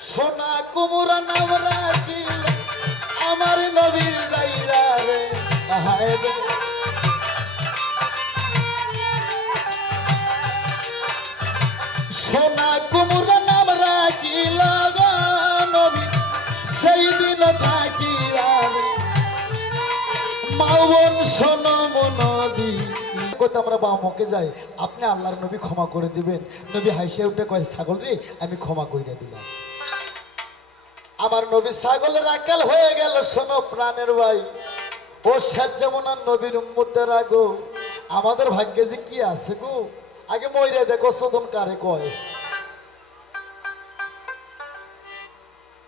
সোনা কুমুরা নাম আমার নবীর যাইরা রে, হায় সোনা কুমুরা নাম রাখিল গো নবী, সেই দিন থাকিরা রে। মাওন শোনো নদী করতে আমরা বামকে যাই, আপনি আল্লাহর নবী ক্ষমা করে দিবেন। নবী হাইসে উঠে কয়, ছাগল রে, আমি ক্ষমা করে দিলাম। আমার নবী ছাগলের আকাল হয়ে গেল, শোনো প্রাণের ভাই। ও শেষ যেমন আর নবীর উম্মতের আগো। আমাদের ভাগ্যে যে কি আছে গো? আগে ময়রে দেখো শোধন কারে কয়।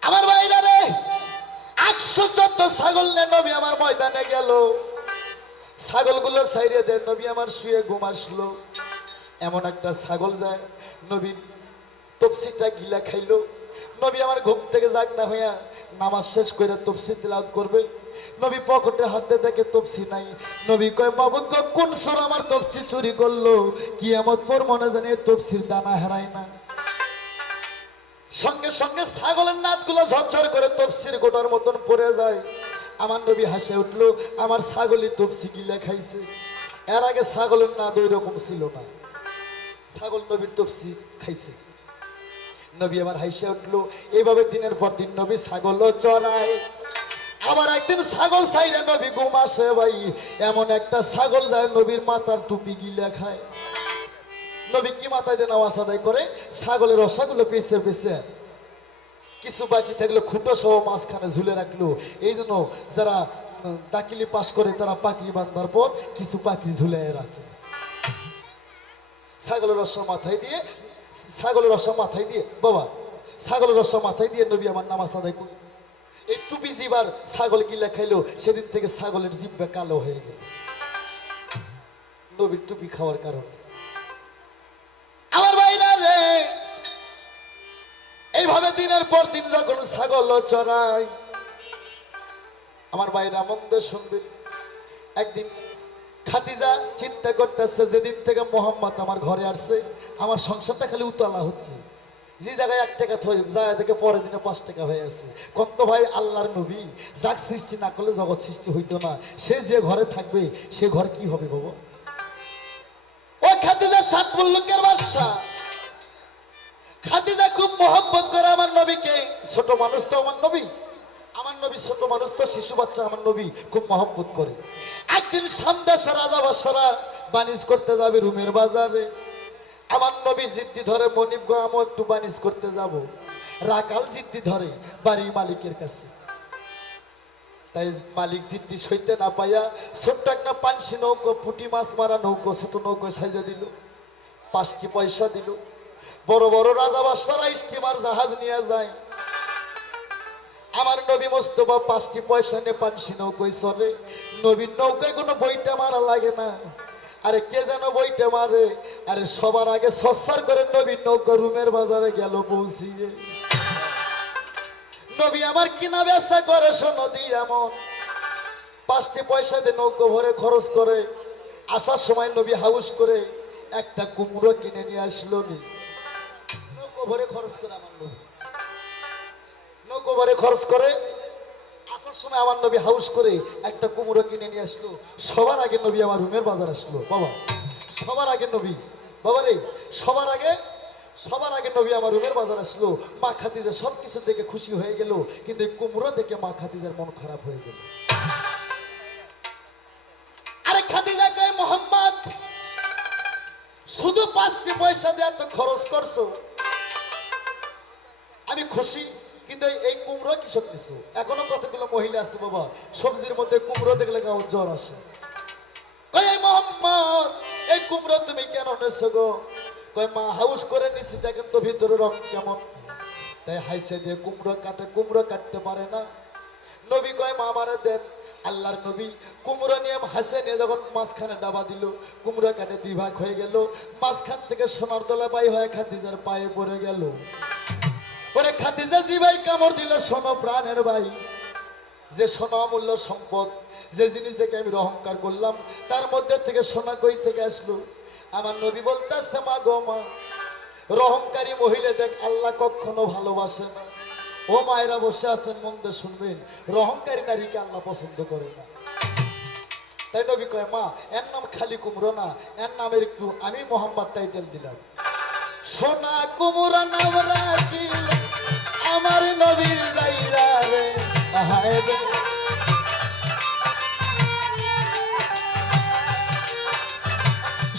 আমার ভাইরা রে, একশো চোদ্দ ছাগল নে নবী আমার ময়দানে গেল। ছাগলগুলো সাইরে দেয়, নবী আমার শুয়ে ঘুম আসলো। এমন একটা ছাগল যায়, নবী তপসিটা গিলা খাইলো। নবী আমার ঘুম থেকে যাক না হইয়া নামাজ শেষ করে তপসি তিলাওয়াত করবে। নবী পকেটে হাতে দেখে তপসি নাই। নবী কয় বাবুদ গো, কোন সোর আমার তপসি চুরি করল? কি আমত পর মনে জানি তপসির দানা হারায় না। সঙ্গে সঙ্গে ছাগলের নাতগুলো ঝরঝর করে তফসির গোটার মতন পড়ে যায়। আমার নবী হাসে উঠল আমার ছাগলই তফসি গিলে খাইছে। এর আগে ছাগলের নাদ ওই রকম ছিল না। ছাগল নবীর তফসি খাইছে। নবী আমার হাসে উঠল। এইভাবে দিনের পর দিন নবী ছাগলও চড়ায়। আবার একদিন ছাগল সাইরে নবী ঘুম আসে ভাই। এমন একটা ছাগল যায় নবীর মাথার টুপি গিলে খায়। নবী কি মাথায় দিয়ে নামাজ আদায় করে? ছাগলের রসাগুলো পেছে পেছে কিছু বাকি থাকলে খুঁটো সহ মাঝখানে ঝুলে রাখল। এই জন্য যারা দাখিলি পাশ করে তারা পাকড়ি বান্ধার পর কিছু পাখি ঝুলে রাখে। ছাগলের রসা মাথায় দিয়ে ছাগলের রসা মাথায় দিয়ে, বাবা, ছাগলের রসা মাথায় দিয়ে নবী আমার নামাজ আদায় করে এই টুপি জিবার ছাগল গিলা খাইলো, সেদিন থেকে ছাগলের জিব্বা কালো হয়ে গেল। নবীর টুপি খাওয়ার কারণে। আমার রে, এইভাবে দিনের পর দিন যখন ছাগল চড়াই আমার ভাইরা মন্দ শুনবেন। একদিন খাদিজা চিন্তা করতেছে যেদিন থেকে মোহাম্মদ আমার ঘরে আসছে, আমার সংসারটা খালি উতলা হচ্ছে। যে জায়গায় এক টাকা থই জায়গা থেকে পরের দিনে পাঁচ টাকা হয়ে আছে কন্ত ভাই আল্লাহর নবী, যাক সৃষ্টি না করলে জগৎ সৃষ্টি হইতো না। সে যে ঘরে থাকবে, সে ঘর কি হবে বাবা? ওই খাদিজা সাত মুল্লুকের বাদশা। খাদিজা খুব মহব্বত করে আমার নবীকে। ছোট মানুষ তো আমার নবী। ছোট মানুষ তো শিশু বাচ্চা, আমার নবী খুব মহব্বত করে। একদিন সামদাসা রাজা বাসারা বানিজ করতে যাবে রুমের বাজারে। আমার নবী জিদ্দি ধরে মনিব গো আমি একটু বানিজ করতে যাব। রাকাল জিদ্দি ধরে, বাড়ির মালিকের কাছে। তাই মালিক জিদ্দি সইতে না পাইয়া ছোট্ট একটা পানসি নৌকো, পুটি মাছ মারা নৌকো, ছোট নৌকো সাজা দিল, পাঁচটি পয়সা দিল। বড় বড় রাজা বাদশারা স্টিমার জাহাজ নিয়ে যায়। আমার নবী মোস্তফা পাঁচটি পয়সা নিয়ে পানসি নৌকোয় চলে নবীর নৌকায় কোনো বইটা মারা লাগে না। আরে কে যেন বইটা মারে। আরে সবার আগে সচ্ছার করে নবীর নৌকা রুমের বাজারে গেল পৌঁছিয়ে। নবী আমার কিনা ব্যবসা করে নদী এমন। পাঁচটি পয়সা দিয়ে নৌকো ভরে খরচ করে। আসার সময় নবী হাউস করে একটা কুমড়ো কিনে নিয়ে আসলো নৌকো ভরে খরচ করে আমার নবী। নৌকো খরচ করে। আসার সময় আমার নবী হাউস করে একটা কুমড়ো কিনে নিয়ে আসলো। সবার আগে নবী আমার রুমের বাজার আসলো। বাবা, সবার আগে নবী। বাবা রে, সবার আগে সবার আগে নবী আমার রুমের বাজার আসলো। মা খাতিজা সব কিছু দেখে খুশি হয়ে গেল। কিন্তু এই কুমড়ো দেখে মা খাতিজার মন খারাপ হয়ে গেল। আরে খাদিজা কয় মোহাম্মদ? শুধু পাঁচটি পয়সা দিয়ে এত খরচ করছ? আমি খুশি। কিন্তু এই- কুমড়ো কিসব কিছু? এখনও কতগুলো মহিলা আছে বাবা? সবজির মধ্যে কুমড়ো দেখলে গাও জ্বর আসে। এই মোহাম্মদ, এই কুমড়ো তুমি কেন নেছো গো? কই মা, হাউস করে নিছি, দেখেন তো ভিতরে রং কেমন। তাই হাইসে দিয়ে কুমড়ো কাটে, কুমড়ো কাটতে পারে না। নবী কয়, মা, আমারে দেন। আল্লাহর নবী কুমড়ো নিয়ে হাসে নিয়ে যখন মাঝখানে ডাবা দিল, কুমড়ো কাটে দুই ভাগ হয়ে গেল। মাঝখান থেকে সোনার দলা বাই হয়ে খাদিজার পায়ে পড়ে গেল। খাদিজা জি ভাই কামড় দিল সোনো প্রাণের ভাই। যে সোনা অমূল্য সম্পদ, যে জিনিস দেখে আমি অহংকার করলাম, তার মধ্যে থেকে সোনা কই থেকে আসলো? আমার নবী বলতেছে, মা গো মা, রহংকারী মহিলা দেখ আল্লাহ কখনো ভালোবাসে না। ও মায়েরা বসে আছেন মন্দ শুনবেন, রহংকারী নারীকে আল্লাহ পছন্দ করে না। তাই নবী কয়, মা, এর নাম খালি কুমড়ো না, এর নামের একটু আমি মোহাম্মদ টাইটেল দিলাম। সোনা কুমড়া নাম রাখিল আমার নবীর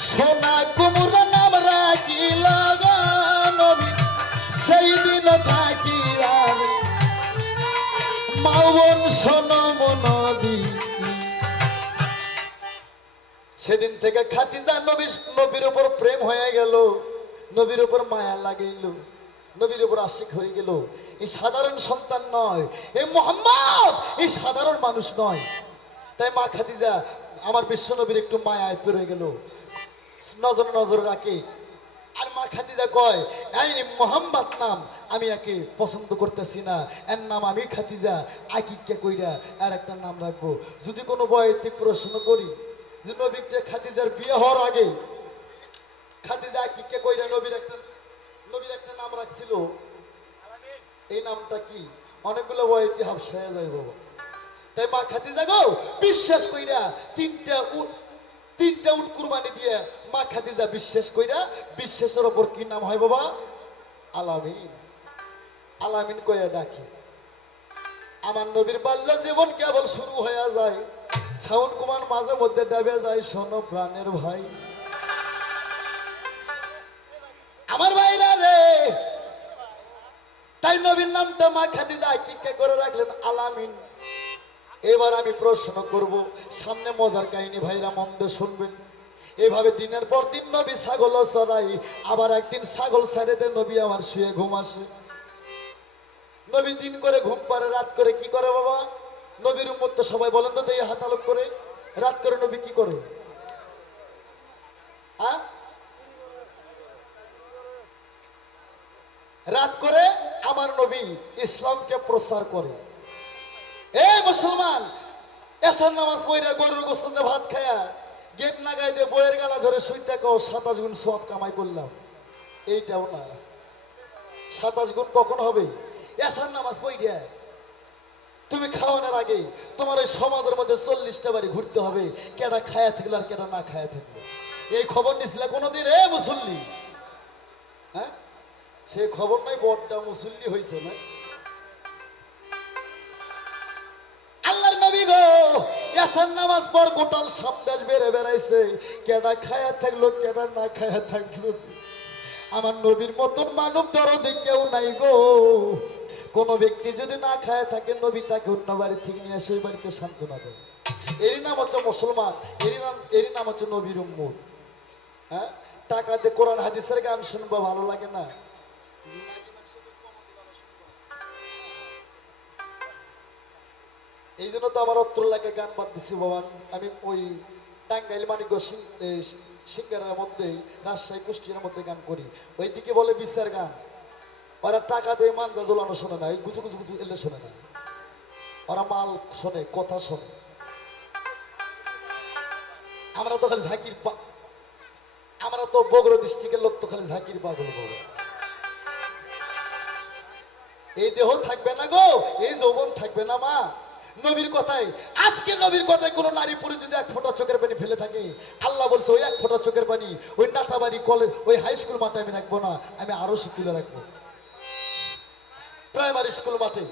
সোনা কুমড়া নাম নবী, সেই দিন মাওন শোনো মনদি সেদিন থেকে খাতিজা নবীর নবীর উপর প্রেম হয়ে গেল, নবীর উপর মায়া লাগাইল নবীর উপর আশিক হয়ে গেল। এই সাধারণ সন্তান নয়। এই মোহাম্মদ এই সাধারণ মানুষ নয়। তাই মা খাতিজা আমার বিশ্ব নবীর একটু মায়ায় পেরে গেল। নজর নজর রাখে। আর মা খাতিজা কয়, এই মোহাম্মদ নাম আমি একে পছন্দ করতেছি না। এর নাম আমি খাতিজা আকিকা কইরা আর একটা নাম রাখব। যদি কোনো বয়তে প্রশ্ন করি যে নবীকে খাতিজার বিয়ে হওয়ার আগে খাতিজা আকিকা কইরা নবীর একটা নবীর একটা নাম রাখছিল। এই নামটা কি? অনেকগুলো বয়তে হাফসায় যায় বাবা। তাই মা খাতিজা গো বিশ্বাস কইরা তিনটা তিনটা উট কুরবানি দিয়ে মা খাদিজা বিশ্বাস কইরা বিশ্বাসের ওপর কি নাম হয় বাবা? আলামিন। আলামিন কইয়া ডাকি আমার নবীর বাল্য জীবন কেবল শুরু হয়ে যায়। সাউন্ড কুমার মাঝে মধ্যে ডাবে যায় শোনো প্রাণের ভাই। আমার ভাইরা তাই নবীর নামটা মা খাদিজা আকিকা করে রাখলেন আলামিন। এবার আমি প্রশ্ন করব, সামনে মজার কাহিনী ভাইরা মন্দ শুনবেন। এভাবে দিনের পর দিন নবী ছাগল চড়াই, আবার একদিন ছাগল ছেড়ে দেন নবী আমার শুয়ে ঘুম আসে। নবী দিন করে ঘুম পারে রাত করে কি করে বাবা? নবীর উম্মত তো সবাই বলেন তো, দেই হাত আলোক করে। রাত করে নবী কি করে? আ? রাত করে আমার নবী ইসলামকে প্রচার করে। এই মুসলমান, এসার নামাজ পড়ে গরুর গোস্তে ভাত খায়া গেট নাগাই দিয়ে বইয়ের গালা ধরে শুইতে কাও সাতাশ গুণ সব কামাই করলাম। এইটাও না। সাতাশ গুণ কখন হবে? এসার নামাজ পড়ে তুমি খাওয়ানোর আগে তোমার ওই সমাজের মধ্যে চল্লিশটা বাড়ি ঘুরতে হবে কেটা খায়া থাকল আর কেটা না খায়া থাকল। এই খবর নিছিল কোনোদিন? এ মুসল্লি। হ্যাঁ? সে খবর নাই বড়টা মুসল্লি হয়েছে না। পর বেড়াইছে। আমার নবীর মতন মানব কেউ নাই গো। কোন ব্যক্তি যদি না খায় থাকে, নবী তাকে অন্য বাড়ি থেকে নিয়ে আসে ওই বাড়িতে সান্ত্বনা দেয়। এরই নাম হচ্ছে মুসলমান, এরই নাম এরই নাম হচ্ছে নবীর হ্যাঁ? টাকা দিয়ে কোরআন, হাদিসের গান শুনব, ভালো লাগে না? এই জন্য তো আমার অত্র লাগে গান বাদ দিছি বাবান আমি ওই টাঙ্গাইল মানিক সিঙ্গারের মধ্যে, রাজশাহী, কুষ্টিয়ার মধ্যে গান করি। ওইদিকে বলে বিস্তার গান। ওরা টাকা দিয়ে মানজা জ্বলানো শোনে না গুছু গুছু গুছু এলে শোনে না। ওরা মাল শোনে, কথা শোনে। আমরা তো খালি ঝাঁকির পা আমরা তো বগুড়া ডিস্ট্রিক্টের লোক তো খালি ঝাঁকির পাগল বলো এই দেহ থাকবে না গো, এই যৌবন থাকবে না, মা। নবীর কথায়, আজকে নবীর কথায় কোন নারী পুরুষ যদি এক ফোঁটা চোখের পানি ফেলে থাকে, আল্লাহ বলছে, ওই এক ফোঁটা চোখের পানি, ওই নাটাবাড়ি কলেজ ওই হাই স্কুল মাঠে আমি রাখব না, আমি আরও সে তুলে রাখব। প্রাইমারি স্কুল মাঠে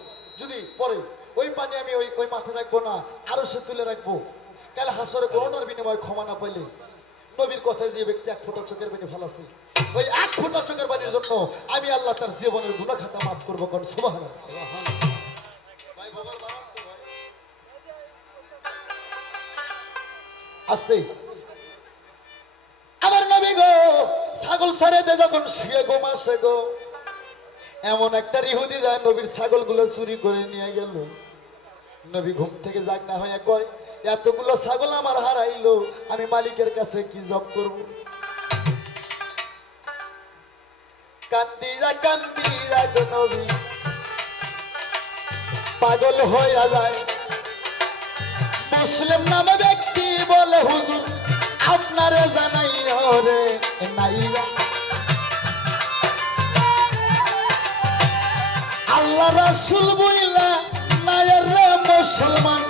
যদি পরে ওই পানি আমি ওই ওই মাঠে রাখব না, আরও সে তুলে রাখব। কাল হাসরে করোনার বিনিময়ে ক্ষমা না পাইলে নবীর কথায় যে ব্যক্তি এক ফোঁটা চোখের পানি ফালাছে, ওই এক ফোঁটা চোখের পানির জন্য আমি আল্লাহ তার জীবনের গুণা খাতা মাফ করব কারণ সুবাহ আসতে। আমার নবী গো, ছাগল ছাড়ে দে যখন শুয়ে ঘুমাসে গো। এমন একটা রিহুদি যায়, নবীর ছাগলগুলো চুরি করে নিয়ে গেল। নবী ঘুম থেকে জাগ না হয়ে কয়, এতগুলো ছাগল আমার হারাইলো, আমি মালিকের কাছে কি জব করব? কান্দিরা কান্দিরা নবী। পাগল হইয়া যায় মুসলিম নামে ব্যক্তি বলে, হুজুর, আপনারে জানাই রে। নাইরা আল্লাহ রাসুল বইলা নায়ার রে মুসলমান,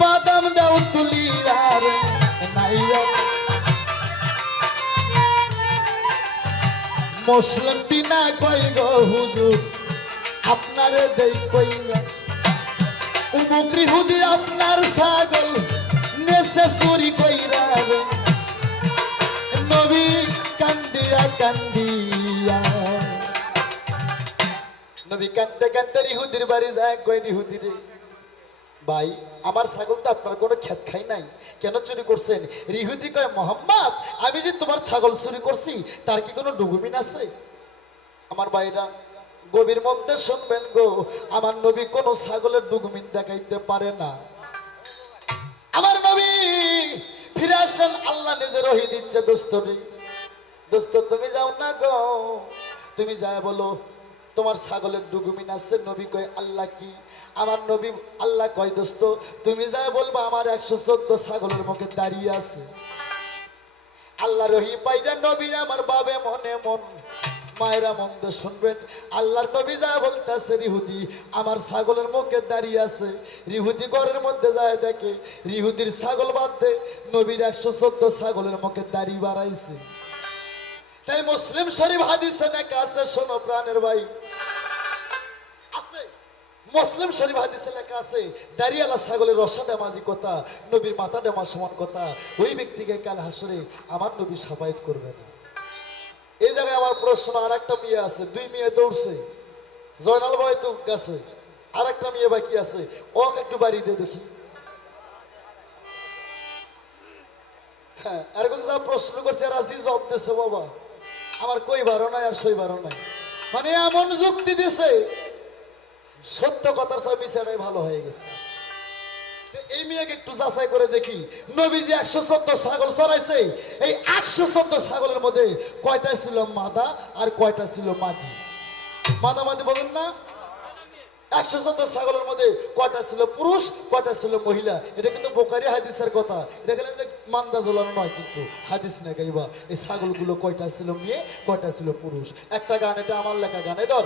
বাদাম দাও তুলিয়া রে। নাইয়া মুসলিম বিনা কই গো, হুজুর, আপনারে দেই কইয়া উমুকরি হুদি আপনার ছাগল নেসে চুরি কইরা নবী কান্দিয়া কান্দিয়া। নবী রিহুদির বাড়ি যায় কই রিহুদি রে, ভাই, আমার ছাগল তো আপনার কোনো খেত খাই নাই। কেন চুরি করছেন? রিহুদি কয়, মোহাম্মদ, আমি যে তোমার ছাগল চুরি করছি, তার কি কোনো ডকুমেন্ট আছে? আমার ভাইরা গভীর মধ্যে শুনবেন গো, আমার নবী কোনো ছাগলের ডকুমেন্ট দেখাইতে পারে না। আমার নবী ফিরে আসলেন, আল্লাহ নিজে রহি দিচ্ছে দোস্তরে দোস্ত, তুমি যাও না গো। তুমি যায় বলো, তোমার ছাগলের ডুগুমিন আছে, নবী কয়, আল্লাহ কি? আমার নবী, আল্লাহ কয়, দোস্ত, তুমি যায় বলবা, আমার একশো চোদ্দ ছাগলের মুখে দাঁড়িয়ে আছে। আল্লাহ রহি পাইরা নবী আমার বাবে মনে মন মায়েরা মন্দ শুনবেন। আল্লাহর নবী যা বলতেছে, রিহুদি, আমার ছাগলের মুখে দাঁড়িয়ে আছে। রিহুদি ঘরের মধ্যে যায় দেখে, রিহুদির ছাগল দে নবীর একশো চোদ্দ ছাগলের মুখে দাঁড়িয়ে বাড়াইছে। তাই মুসলিম শরীফ হাদিসে নাকি আছে, শোনো প্রাণের ভাই। মুসলিম শরীফ হাদিসে লেখা আছে, দাঁড়িয়ালা ছাগলের রসা ডেমাজি কথা, নবীর মাথা ডেমা সমান কথা। ওই ব্যক্তিকে কাল হাসরে আমার নবী সাফায়াত করবে না। এই জায়গায় আমার প্রশ্ন আর একটা মেয়ে আছে, দুই মেয়ে দৌড়ছে। জয়নাল ভাই তো গেছে আর একটা মেয়ে বাকি আছে, ওকে একটু বাড়ি দিয়ে দেখি। হ্যাঁ এরকম যা প্রশ্ন করছে আর আজি জব দিছে বাবা, আমার কই বারো নাই আর সই বারো নাই। মানে এমন যুক্তি দিছে, সত্য কথার সব মিশাটাই ভালো হয়ে গেছে। এই মেয়েকে একটু যাচাই করে দেখি। নবীজি একশো চোদ্দ ছাগল চড়াইছে এই একশো চোদ্দ ছাগলের মধ্যে কয়টা ছিল মাদা আর কয়টা ছিল মাদি? মাদা মাদি না। একশো চোদ্দ ছাগলের মধ্যে কয়টা ছিল পুরুষ, কয়টা ছিল মহিলা? এটা কিন্তু বোকারি হাদিসের কথা। এটা যে মান্দা নয় কিন্তু হাদিস না গাইবা। এই ছাগলগুলো কয়টা ছিল মেয়ে, কয়টা ছিল পুরুষ? একটা গান এটা আমার লেখা, গান ধর।